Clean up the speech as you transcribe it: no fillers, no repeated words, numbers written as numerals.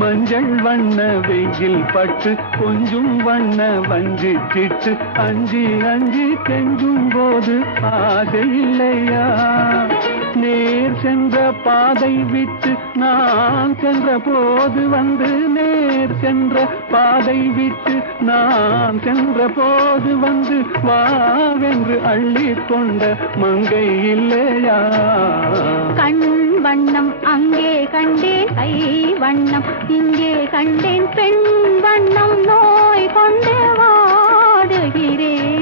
மஞ்சள் வண்ண வெயில் பட்டு கொஞ்சம் வண்ண வஞ்சி சிட்டு அஞ்சி அஞ்சி கெஞ்சும் போது ஆசை இல்லையா? நேர் சென்ற பாதை விட்டு நான் சென்ற போது வந்து நேர் சென்ற பாதை விட்டு நான் சென்ற போது வந்து வாவென்று அள்ளி கொண்ட மங்கை இல்லையா? கண் வண்ணம் அங்கே கண்டேன் கை வண்ணம் இங்கே கண்டேன் பெண் வண்ணம் நோய் கொண்டு வாடுகிறேன்.